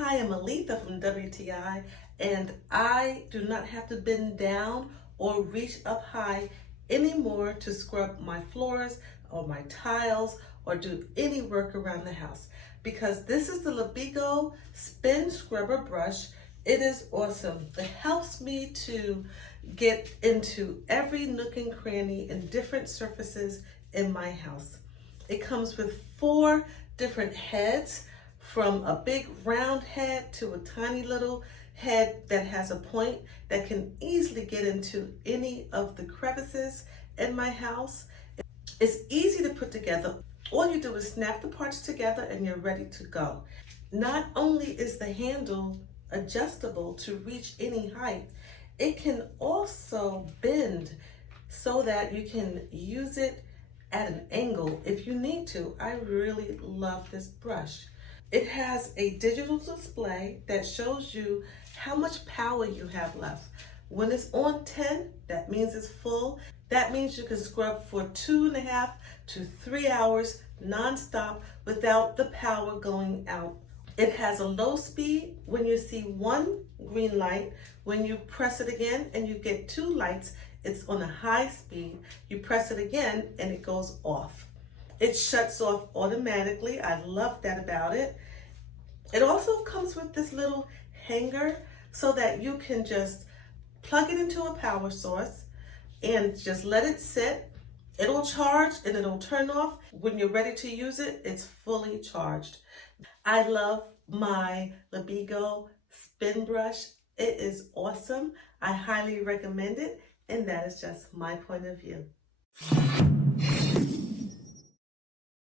Hi, I'm Aletha from WTI, and I do not have to bend down or reach up high anymore to scrub my floors or my tiles or do any work around the house, because this is the LABIGO Spin Scrubber Brush. It is awesome. It helps me to get into every nook and cranny and different surfaces in my house. It comes with 4 different heads, from a big round head to a tiny little head that has a point that can easily get into any of the crevices in my house. It's easy to put together. All you do is snap the parts together and you're ready to go. Not only is the handle adjustable to reach any height, it can also bend so that you can use it at an angle if you need to. I really love this brush. It has a digital display that shows you how much power you have left. When it's on 10, that means it's full. That means you can scrub for 2.5 to 3 hours non-stop without the power going out. It has a low speed when you see 1 green light. When you press it again and you get 2 lights, it's on a high speed. You press it again and it goes off. It shuts off automatically. I love that about it. It also comes with this little hanger so that you can just plug it into a power source and just let it sit. It'll charge and it'll turn off. When you're ready to use it, it's fully charged. I love my LABIGO spin brush. It is awesome. I highly recommend it, and that is just my point of view.